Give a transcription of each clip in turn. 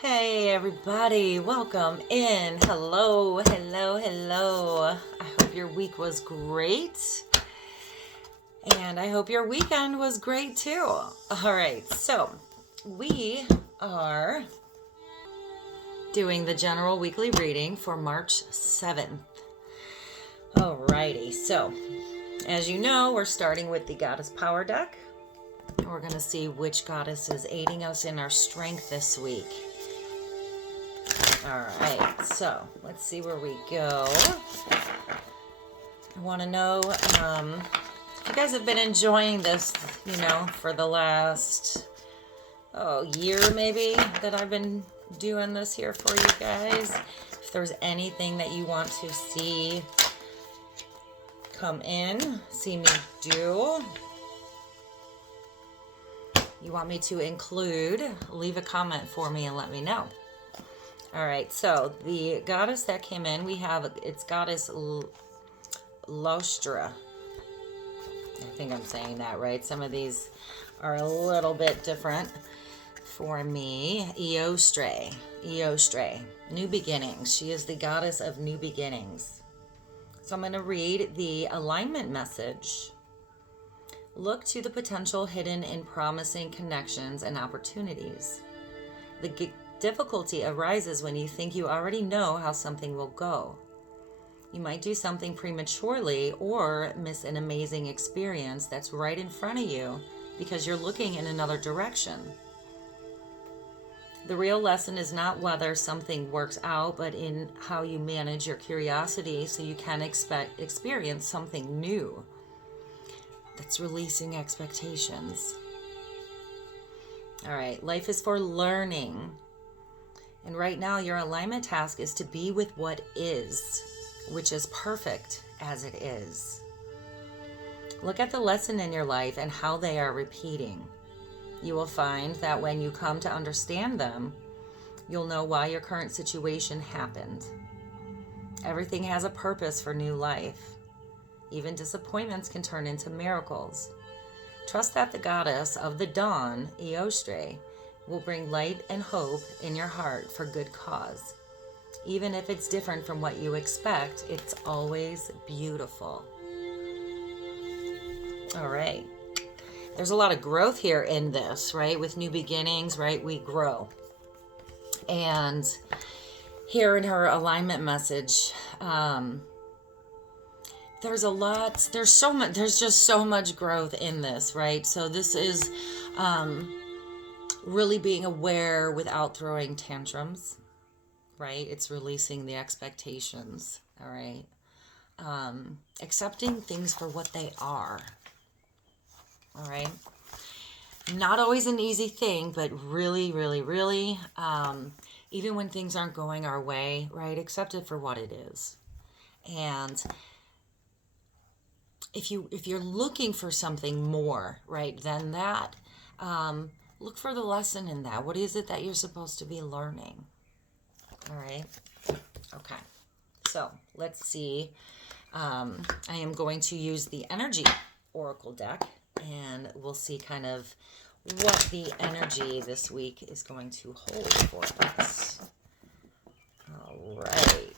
Hey everybody, welcome in. Hello, hello, hello. I hope your week was great. And I hope your weekend was great too. All right, so we are doing the general weekly reading for March 7th. Alrighty, so as you know, we're starting with the Goddess Power deck. We're going to see which goddess is aiding us in our strength this week. All right, so let's see where we go. I want to know if you guys have been enjoying this, for the last year maybe that I've been doing this here for you guys. If there's anything that you want to see come in, see me do, you want me to include, leave a comment for me and let me know. All right, so the goddess that came in, it's Goddess Laustra. I think I'm saying that right. Some of these are a little bit different for me. Eostre, new beginnings. She is the goddess of new beginnings. So I'm going to read the alignment message. Look to the potential hidden in promising connections and opportunities. The difficulty arises when you think you already know how something will go. You might do something prematurely or miss an amazing experience that's right in front of you because you're looking in another direction. The real lesson is not whether something works out, but in how you manage your curiosity so you can experience something new. That's releasing expectations. All right, life is for learning. And right now, your alignment task is to be with what is, which is perfect as it is. Look at the lesson in your life and how they are repeating. You will find that when you come to understand them, you'll know why your current situation happened. Everything has a purpose for new life. Even disappointments can turn into miracles. Trust that the goddess of the dawn, Eostre, will bring light and hope in your heart for good cause. Even if it's different from what you expect, it's always beautiful. All right. There's a lot of growth here in this, right? With new beginnings, right? We grow. And here in her alignment message, there's just so much growth in this, right? So this is really being aware without throwing tantrums, right? It's releasing the expectations, all right? Accepting things for what they are, all right? Not always an easy thing, but really, really, really, even when things aren't going our way, right? Accept it for what it is. And if you're looking for something more, right, than that, look for the lesson in that. What is it that you're supposed to be learning? All right. Okay. So let's see. I am going to use the Energy Oracle deck, and we'll see kind of what the energy this week is going to hold for us. All right.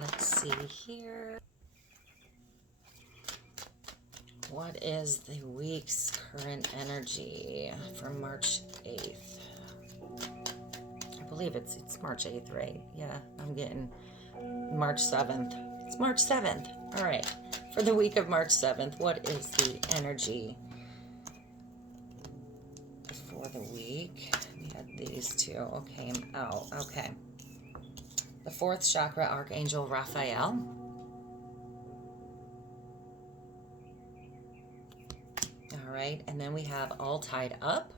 Let's see here. What is the week's current energy for March 8th? I believe it's March 8th, right? Yeah, I'm getting March 7th. It's March 7th. All right. For the week of March 7th, what is the energy for the week? We had these two. Okay, I'm out. Okay. The 4th chakra, Archangel Raphael. All right, and then we have All Tied Up.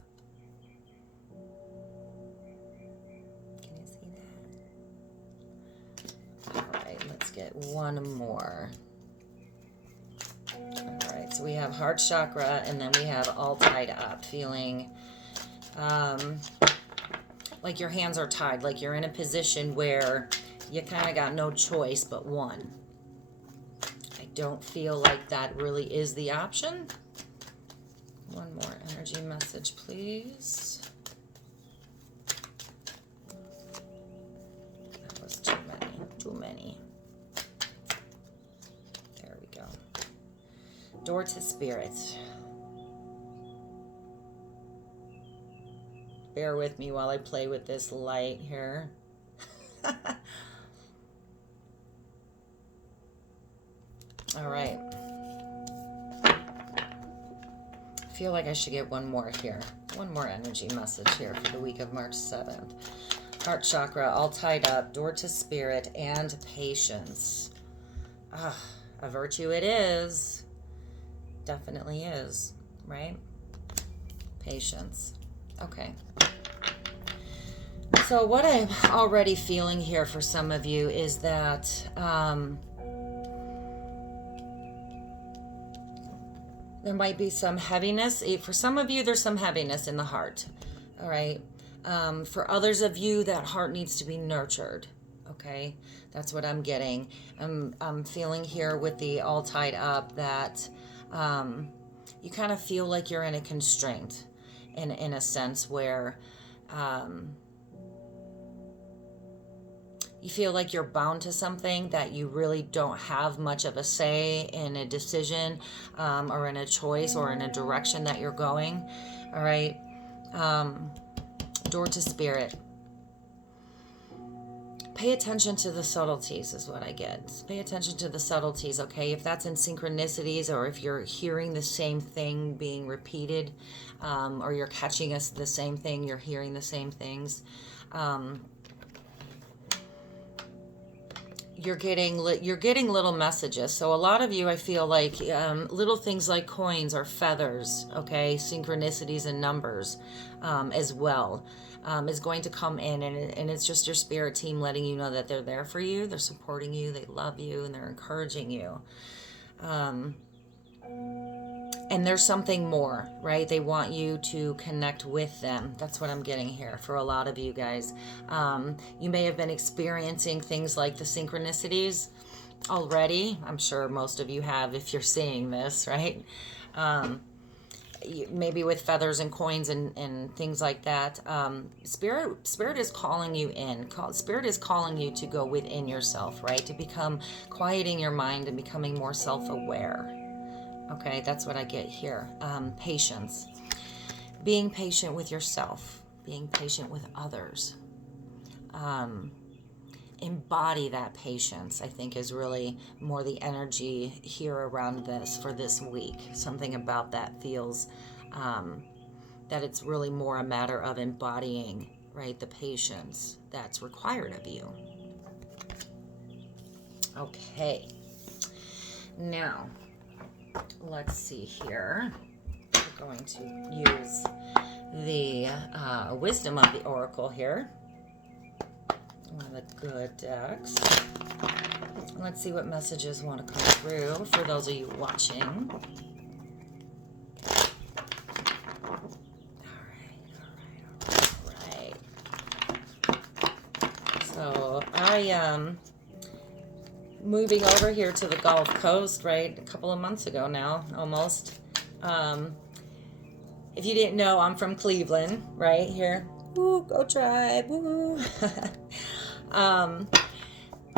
Can you see that? All right, let's get one more. All right, so we have Heart Chakra, and then we have All Tied Up, feeling like your hands are tied, like you're in a position where you kind of got no choice but one. I don't feel like that really is the option. One more energy message, please. too many. There we go. Door to spirit. Bear with me while I play with this light here. All right. I feel like I should get one more here. One more energy message here for the week of March 7th. Heart chakra, all tied up. Door to spirit and patience. Ah, a virtue it is. Definitely is, right? Patience. Okay. So what I'm already feeling here for some of you is that there might be some heaviness. For some of you, there's some heaviness in the heart. All right. For others of you, that heart needs to be nurtured. Okay. That's what I'm getting. I'm feeling here with the all tied up that you kind of feel like you're in a constraint in a sense where you feel like you're bound to something that you really don't have much of a say in a decision or in a choice or in a direction that you're going. All right. Door to spirit. Pay attention to the subtleties is what I get. Pay attention to the subtleties, okay? If that's in synchronicities or if you're hearing the same thing being repeated or you're catching us the same thing, you're hearing the same things. You're getting little messages. So a lot of you, I feel like little things like coins or feathers, okay, synchronicities and numbers as well is going to come in, and it's just your spirit team letting you know that they're there for you, they're supporting you, they love you, and they're encouraging you. And there's something more, right? They want you to connect with them. That's what I'm getting here for a lot of you guys. You may have been experiencing things like the synchronicities already. I'm sure most of you have if you're seeing this, right? Maybe with feathers and coins and things like that. Spirit is calling you in. Spirit is calling you to go within yourself, right? To become quieting your mind and becoming more self-aware. Okay, that's what I get here. Patience. Being patient with yourself. Being patient with others. Embody that patience, I think, is really more the energy here around this for this week. Something about that feels that it's really more a matter of embodying, right, the patience that's required of you. Okay. Now, let's see here. We're going to use the wisdom of the oracle here. One of the good decks. Let's see what messages want to come through for those of you watching. All right. So I am moving over here to the Gulf Coast, right? A couple of months ago now, almost. If you didn't know, I'm from Cleveland, right here. Woo, go Tribe, woo.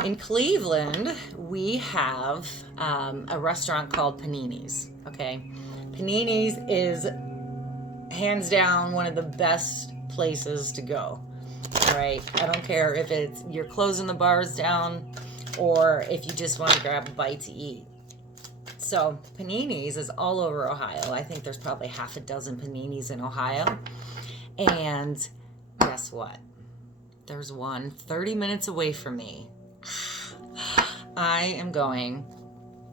In Cleveland, we have a restaurant called Panini's, okay? Panini's is hands down one of the best places to go, all right? I don't care if it's you're closing the bars down or if you just want to grab a bite to eat. So Panini's is all over Ohio. I think there's probably half a dozen Panini's in Ohio. And guess what? There's one 30 minutes away from me. I am going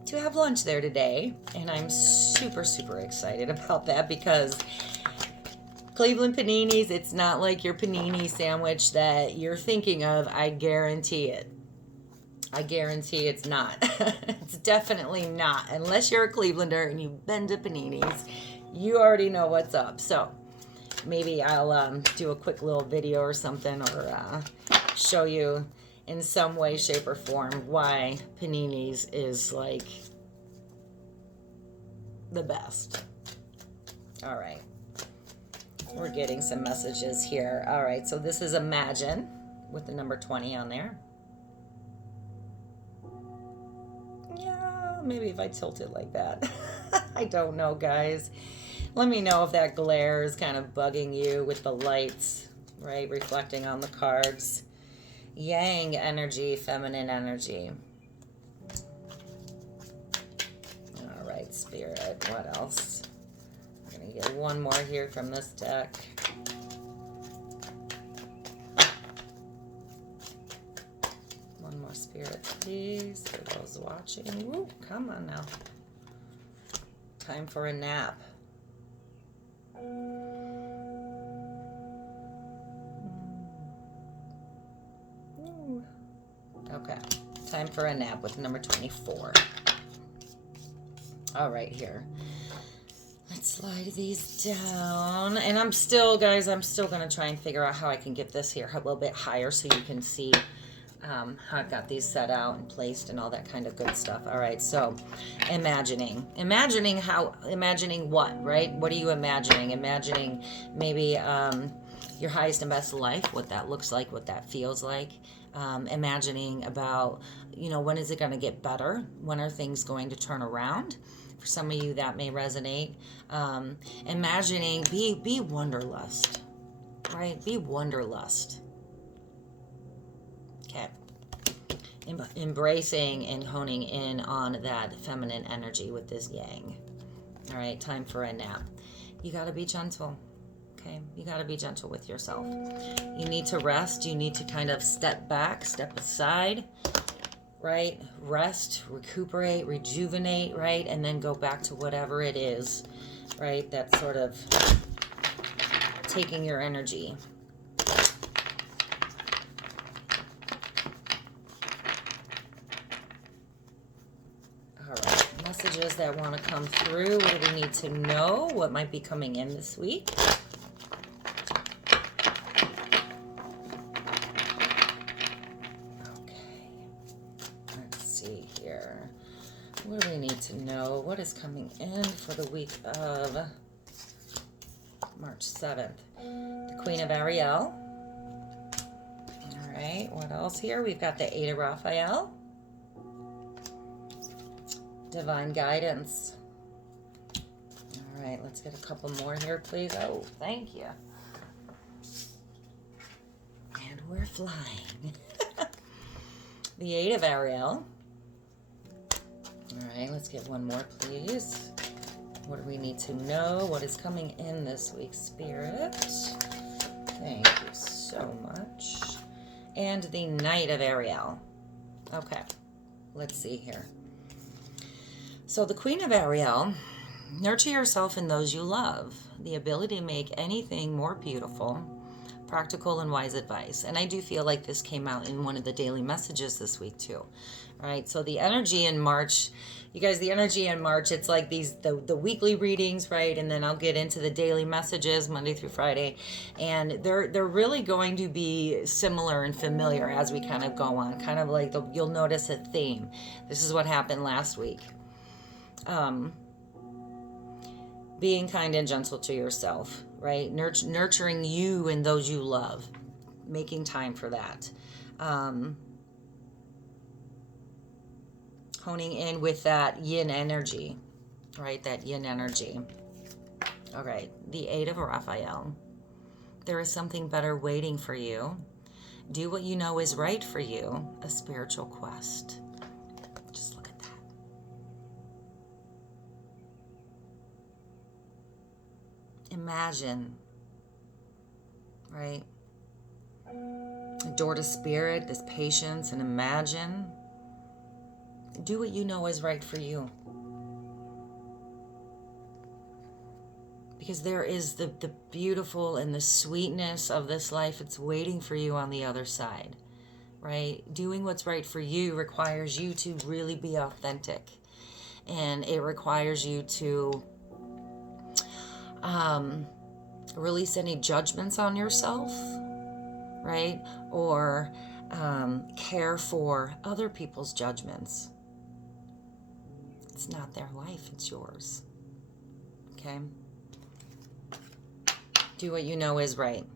to have lunch there today, and I'm super, super excited about that because Cleveland Panini's, it's not like your panini sandwich that you're thinking of. I guarantee it. I guarantee it's not. It's definitely not. Unless you're a Clevelander and you've been to Panini's, you already know what's up. So maybe I'll do a quick little video or something or show you in some way, shape, or form why Panini's is like the best. All right. We're getting some messages here. All right. So this is Imagine with the number 20 on there. Maybe if I tilt it like that. I don't know, guys. Let me know if that glare is kind of bugging you with the lights, right? Reflecting on the cards. Yang energy, feminine energy. All right, Spirit. What else? I'm going to get one more here from this deck. One more Spirit, please, for those watching. Woo, come on now. Time for a nap. Okay, time for a nap with number 24. All right, here. Let's slide these down. And I'm still, guys, I'm still going to try and figure out how I can get this here a little bit higher so you can see how I've got these set out and placed and all that kind of good stuff. All right, so imagining what, right? What are you imagining? Imagining maybe your highest and best life, what that looks like, what that feels like. Imagining about, when is it going to get better? When are things going to turn around? For some of you, that may resonate. Imagining, be wanderlust, right? Be wanderlust. Okay. Embracing and honing in on that feminine energy with this yang. All right, time for a nap. You got to be gentle. Okay, you got to be gentle with yourself. You need to rest. You need to kind of step back, step aside, right? Rest, recuperate, rejuvenate, right? And then go back to whatever it is, right? That's sort of taking your energy. All right, messages that want to come through. What do we need to know? What might be coming in this week? What do we need to know? What is coming in for the week of March 7th? The Queen of Ariel. All right, what else here? We've got the 8 of Raphael. Divine Guidance. All right, let's get a couple more here, please. Oh, thank you. And we're flying. The 8 of Ariel. All right, let's get one more, please. What do we need to know? What is coming in this week, Spirit? Thank you so much. And the Knight of Ariel. Okay, let's see here. So the Queen of Ariel, nurture yourself and those you love. The ability to make anything more beautiful. Practical and wise advice. And I do feel like this came out in one of the daily messages this week too. All right, so the energy in March, you guys, the energy in March, it's like the weekly readings, right? And then I'll get into the daily messages Monday through Friday. And they're really going to be similar and familiar as we kind of go on. Kind of like you'll notice a theme. This is what happened last week. Being kind and gentle to yourself, right? Nurturing you and those you love. Making time for that. Honing in with that yin energy, right? That yin energy. All right, the 8 of Raphael. There is something better waiting for you. Do what you know is right for you. A spiritual quest. Just look at that. Imagine, right? Adore to spirit, this patience, and imagine. Do what you know is right for you. Because there is the beautiful and the sweetness of this life. It's waiting for you on the other side, right? Doing what's right for you requires you to really be authentic. And it requires you to release any judgments on yourself, right? Or care for other people's judgments. It's not their life, it's yours. Okay? Do what you know is right.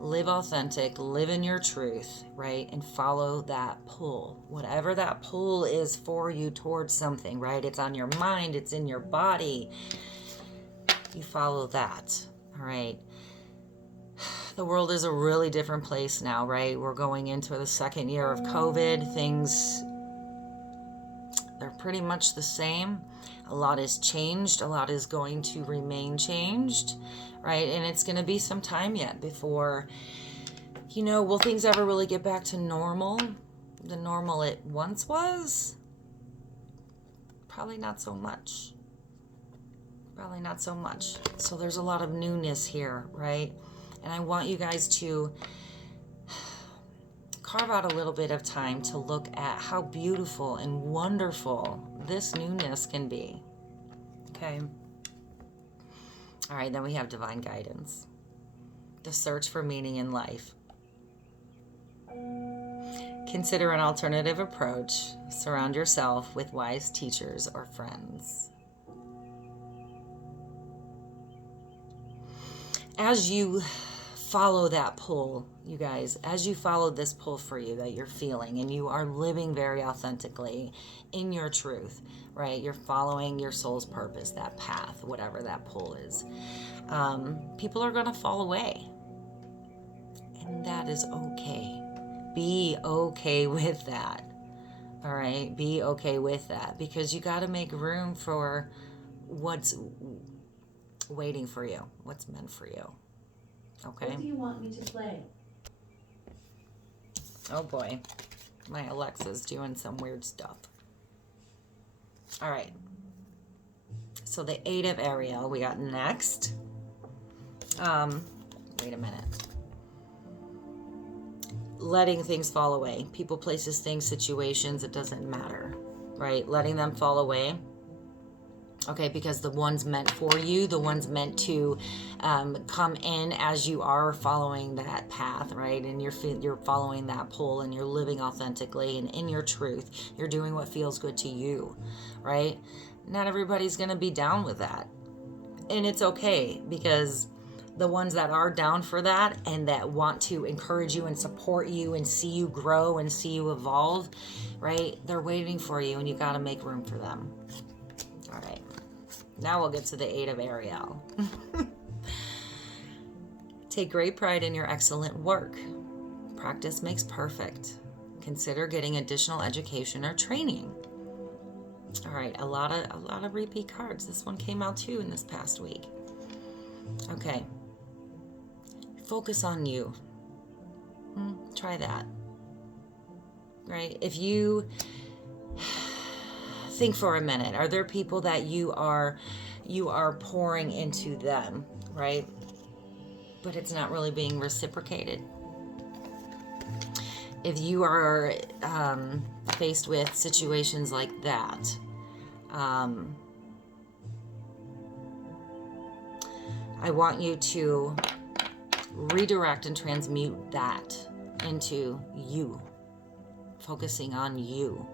live authentic, live in your truth, right? And follow that pull. Whatever that pull is for you towards something, right? It's on your mind, it's in your body. You follow that, all right? The world is a really different place now, right? We're going into the second year of COVID. Things, they're pretty much the same. A lot has changed. A lot is going to remain changed, right? And it's going to be some time yet before, will things ever really get back to normal? The normal it once was? Probably not so much. Probably not so much. So there's a lot of newness here, right? And I want you guys to carve out a little bit of time to look at how beautiful and wonderful this newness can be. Okay? All right, then we have divine guidance. The search for meaning in life. Consider an alternative approach. Surround yourself with wise teachers or friends. As you follow that pull, you guys, as you follow this pull for you that you're feeling, and you are living very authentically in your truth, right? You're following your soul's purpose, that path, whatever that pull is. People are going to fall away. And that is okay. Be okay with that. All right? Be okay with that, because you got to make room for what's waiting for you, what's meant for you. Okay? What do you want me to play? Oh boy, my Alexa's doing some weird stuff. All right. So the 8 of Ariel we got next. Wait a minute. Letting things fall away. People, places, things, situations, it doesn't matter, right? Letting them fall away. Okay, because the one's meant for you, the one's meant to come in as you are following that path, right? And you're following that pull, and you're living authentically and in your truth. You're doing what feels good to you, right? Not everybody's going to be down with that. And it's okay, because the ones that are down for that and that want to encourage you and support you and see you grow and see you evolve, right? They're waiting for you, and you got to make room for them. All right. Now we'll get to the 8 of Ariel. Take great pride in your excellent work. Practice makes perfect. Consider getting additional education or training. All right, a lot of repeat cards. This one came out too in this past week. Okay. Focus on you. Try that. Right? If you think for a minute, are there people that you are pouring into them, right? But it's not really being reciprocated. If you are faced with situations like that, I want you to redirect and transmute that into you, focusing on you.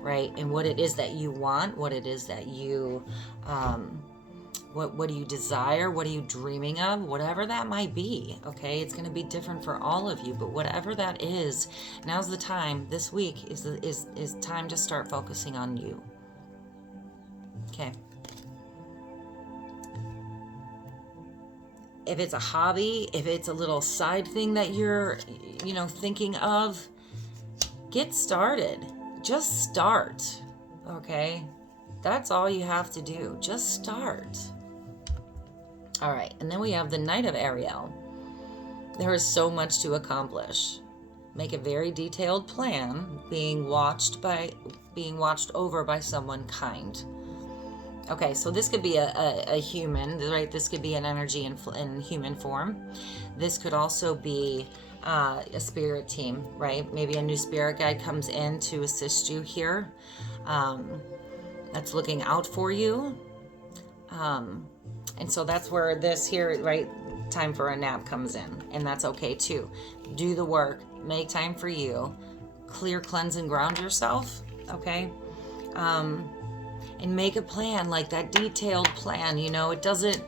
Right? And what it is that you want, what it is that you, what do you desire, what are you dreaming of, whatever that might be, okay? It's going to be different for all of you, but whatever that is, now's the time, this week is time to start focusing on you, okay? If it's a hobby, if it's a little side thing that you're, thinking of, get started. Just start, okay? That's all you have to do. Just start. All right, and then we have the Knight of Ariel. There is so much to accomplish. Make a very detailed plan, being watched over by someone kind. Okay, so this could be a human, right? This could be an energy in human form. This could also be a spirit team, right? Maybe a new spirit guide comes in to assist you here. That's looking out for you. And so that's where this here, right, time for a nap comes in. And that's okay too. Do the work. Make time for you. Clear, cleanse, and ground yourself, okay? And make a plan, like that detailed plan. It doesn't,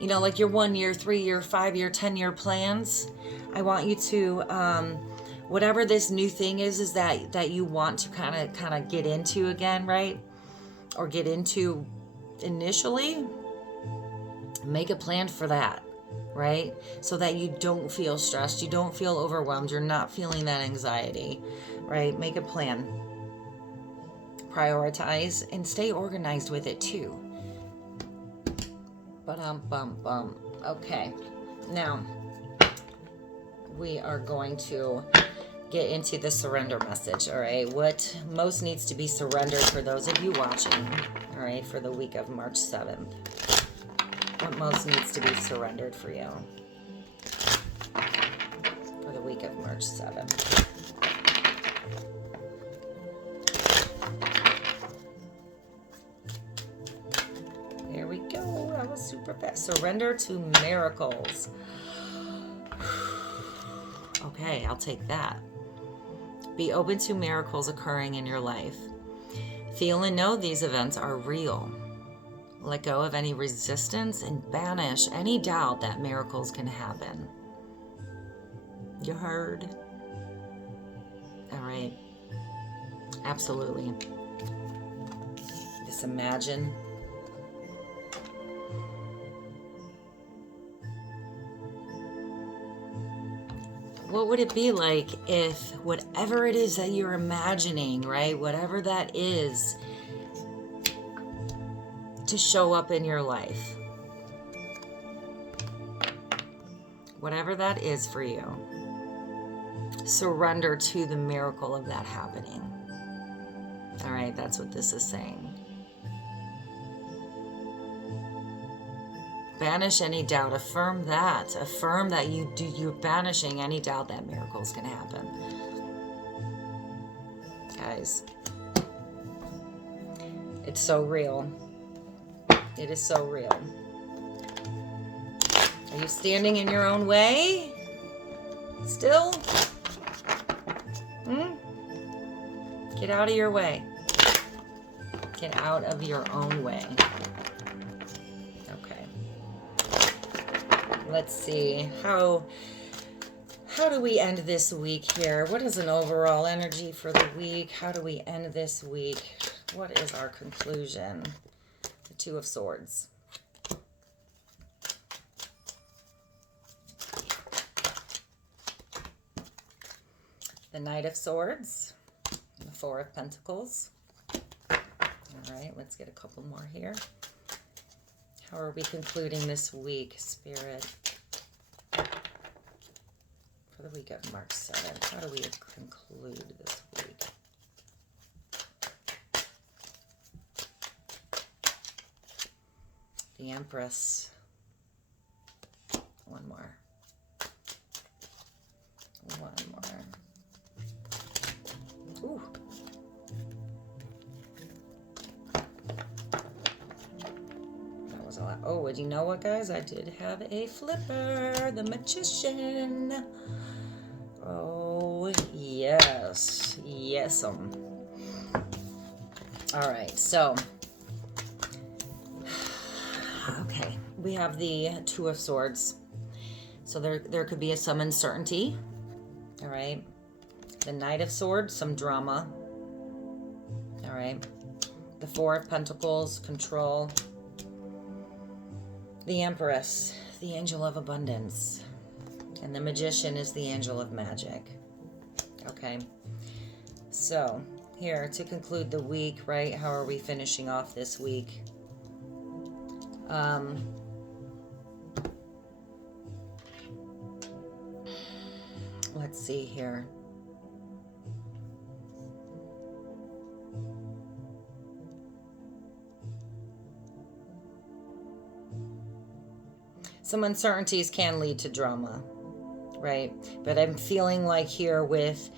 You know, like your 1 year, 3 year, 5 year, 10-year plans. I want you to, whatever this new thing is that you want to kind of get into again, right? Or get into initially, make a plan for that, right? So that you don't feel stressed, you don't feel overwhelmed, you're not feeling that anxiety, right? Make a plan. Prioritize and stay organized with it too. Bum. Okay, now we are going to get into the surrender message, all right? What most needs to be surrendered for those of you watching, all right, for the week of March 7th. What most needs to be surrendered for you for the week of March 7th. There we go. That was super fast. Surrender to miracles. Okay, I'll take that. Be open to miracles occurring in your life. Feel and know these events are real. Let go of any resistance and banish any doubt that miracles can happen. You heard? All right. Absolutely. Just imagine. What would it be like if whatever it is that you're imagining, right? Whatever that is, to show up in your life. Whatever that is for you. Surrender to the miracle of that happening. All right, that's what this is saying. Banish any doubt. Affirm that. Affirm that you're banishing any doubt that miracles can happen. Guys, it's so real. It is so real. Are you standing in your own way? Still? Get out of your way. Get out of your own way. Let's see, how do we end this week here? What is an overall energy for the week? How do we end this week? What is our conclusion? The Two of Swords. The Knight of Swords. The Four of Pentacles. All right, let's get a couple more here. How are we concluding this week, Spirit? For the week of March 7th. How do we conclude this week? The Empress. One more. Ooh. Oh, and you know what, guys? I did have a flipper, the Magician. Oh, yes. Yes. All right, so, okay, we have the Two of Swords. So there could be some uncertainty, all right? The Knight of Swords, some drama, all right? The Four of Pentacles, control. The Empress, the Angel of Abundance. And the Magician is the Angel of Magic. Okay. So, here, to conclude the week, right? How are we finishing off this week? Let's see here. Some uncertainties can lead to drama, right? But I'm feeling like here with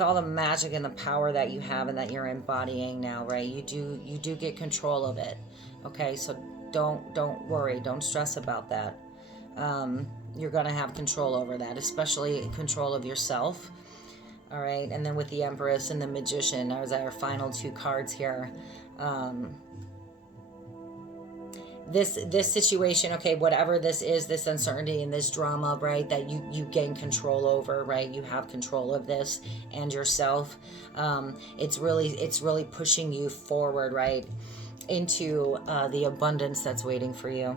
all the magic and the power that you have and that you're embodying now, right? You do get control of it. Okay, so don't worry, don't stress about that. You're gonna have control over that, especially control of yourself. All right, and then with the Empress and the Magician, as our final two cards here. this situation, okay, whatever this is, this uncertainty and this drama, right, that you gain control over, right, you have control of this and yourself. It's really pushing you forward, right, into the abundance that's waiting for you.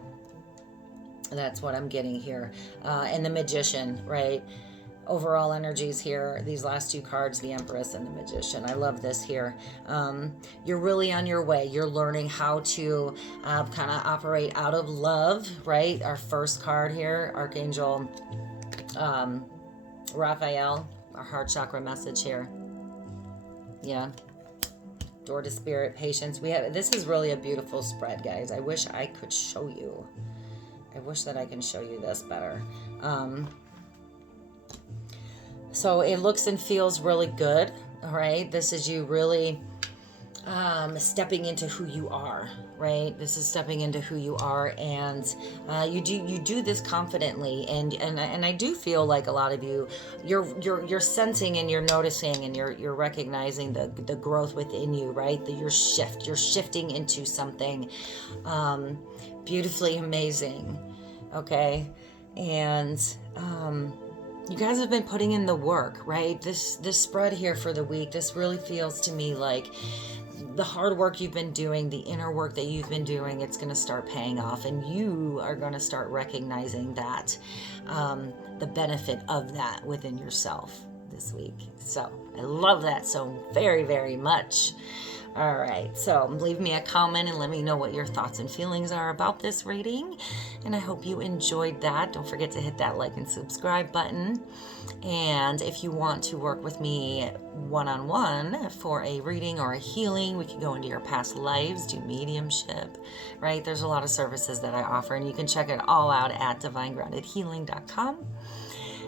That's what I'm getting here. And the Magician, right? Overall energies here, these last two cards, the Empress and the Magician. I love this here. You're really on your way. You're learning how to kind of operate out of love, right? Our first card here, Archangel Raphael, our heart chakra message here. Yeah. Door to Spirit, patience. This is really a beautiful spread, guys. I wish I could show you. I wish that I can show you this better. So it looks and feels really good, all right? This is you really stepping into who you are, right? This is stepping into who you are, and you do this confidently, and I do feel like a lot of you, you're sensing and you're noticing and you're recognizing the growth within you, right? That you're shifting into something beautifully amazing, okay? And you guys have been putting in the work, right? This spread here for the week, this really feels to me like the hard work you've been doing, the inner work that you've been doing, it's going to start paying off, and you are going to start recognizing that, the benefit of that within yourself this week. So I love that so very, very much. All right, so leave me a comment and let me know what your thoughts and feelings are about this reading. And I hope you enjoyed that. Don't forget to hit that like and subscribe button. And if you want to work with me one-on-one for a reading or a healing, we can go into your past lives, do mediumship, right? There's a lot of services that I offer, and you can check it all out at divinegroundedhealing.com.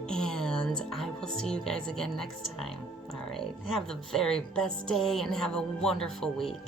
And I will see you guys again next time. All right. Have the very best day and have a wonderful week.